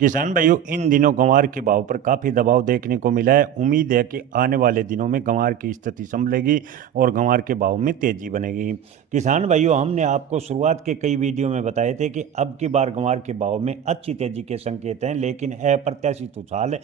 किसान भाइयों, इन दिनों गंवार के भाव पर काफ़ी दबाव देखने को मिला है। उम्मीद है कि आने वाले दिनों में गंवार की स्थिति संभलेगी और गंवार के भाव में तेजी बनेगी। किसान भाइयों, हमने आपको शुरुआत के कई वीडियो में बताए थे कि अब की बार गंवार के भाव में अच्छी तेजी के संकेत हैं, लेकिन अप्रत्याशित उछाल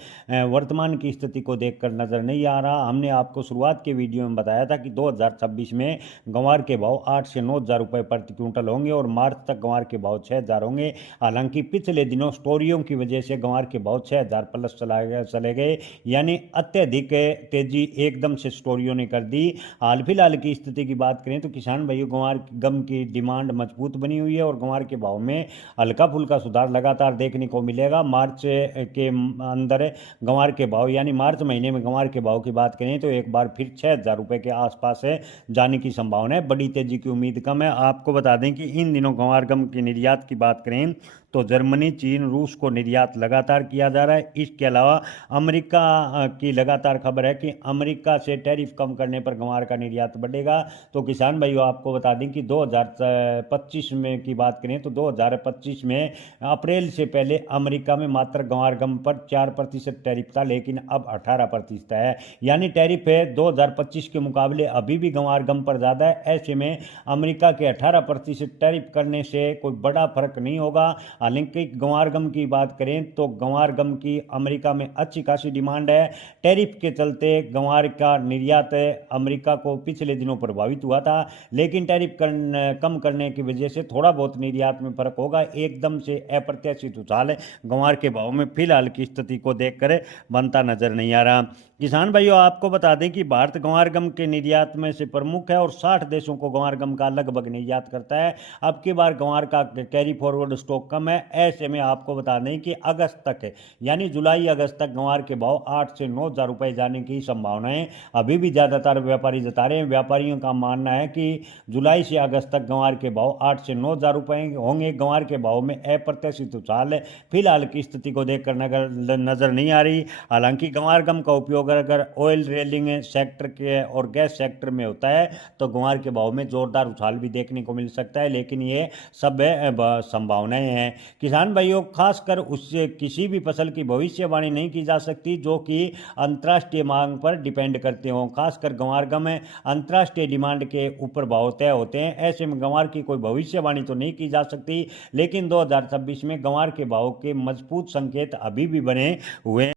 वर्तमान की स्थिति को देखकर नजर नहीं आ रहा। हमने आपको शुरुआत के वीडियो में बताया था कि 2026 में गंवार के भाव 8 से 9 हज़ार रुपये प्रति क्विंटल होंगे और मार्च तक गंवार के भाव 6 हज़ार होंगे। हालांकि पिछले दिनों स्टोरियों की वजह से गंवार के भाव 6 हज़ार प्लस चले गए, यानी अत्यधिक तेजी एकदम से स्टोरियों ने कर दी। हाल फिलहाल की स्थिति की बात करें तो किसान भाइयों, गंवार गम की डिमांड मजबूत बनी हुई है और गंवार के भाव में हल्का फुल्का सुधार लगातार देखने को मिलेगा। मार्च के अंदर गंवार के भाव यानी मार्च महीने में गंवार के भाव की बात करें तो एक बार फिर 6 हज़ार रुपये के आसपास है जाने की संभावना है। बड़ी तेजी की उम्मीद कम है। आपको बता दें कि इन दिनों गंवार गम के निर्यात की बात करें तो जर्मनी, चीन, रूस को निर्यात लगातार किया जा रहा है। इसके अलावा अमेरिका की लगातार खबर है कि अमेरिका से टैरिफ कम करने पर गंवार का निर्यात बढ़ेगा। तो किसान भाइयों, आपको बता दें कि 2025 में की बात करें तो 2025 में अप्रैल से पहले अमेरिका में मात्र गंवार गम पर 4% टैरिफ था, लेकिन अब 18% है। यानी टैरिफ है 2025 के मुकाबले अभी भी गंवार गम पर ज़्यादा है। ऐसे में अमेरिका के 18% टैरिफ करने से कोई बड़ा फर्क नहीं होगा। हालांकि गंवार गम की बात करें तो गंवार गम की अमेरिका में अच्छी खासी डिमांड है। टैरिफ के चलते गंवार का निर्यात अमेरिका को पिछले दिनों प्रभावित हुआ था, लेकिन टैरिफ कम करने की वजह से थोड़ा बहुत निर्यात में फर्क होगा। एकदम से अप्रत्याशित उछाल गंवार के भाव में फिलहाल की स्थिति को देखकर बनता नजर नहीं आ रहा। किसान भाइयों, आपको बता दें कि भारत गंवार गम के निर्यात में से प्रमुख है और 60 देशों को गंवार गम का लगभग निर्यात करता है। अब की बार गंवार का कैरी फॉरवर्ड स्टॉक कम है। ऐसे में आपको बता दें कि अगस्त तक यानी जुलाई अगस्त तक गंवार के भाव 8 से 9 हज़ार रुपये जाने की संभावनाएं अभी भी ज़्यादातर व्यापारी जता रहे हैं। व्यापारियों का मानना है कि जुलाई से अगस्त तक गंवार के भाव 8 से 9 हज़ार रुपये होंगे। गंवार के भाव में अप्रत्याशित उछाल फिलहाल की स्थिति को देखकर नजर नहीं आ रही। हालांकि गंवार गम का उपयोग अगर ऑयल ड्रिलिंग सेक्टर के और गैस सेक्टर में होता है तो गंवार के भाव में जोरदार उछाल भी देखने को मिल सकता है, लेकिन ये सब संभावनाएं हैं। किसान भाइयों, खासकर उससे किसी भी फसल की भविष्यवाणी नहीं की जा सकती जो कि अंतर्राष्ट्रीय मांग पर डिपेंड करते हों। खासकर गंवार गम अंतर्राष्ट्रीय डिमांड के ऊपर भाव तय होते हैं। ऐसे में गंवार की कोई भविष्यवाणी तो नहीं की जा सकती, लेकिन 2026 में गंवार के भाव के मजबूत संकेत अभी भी बने हुए हैं।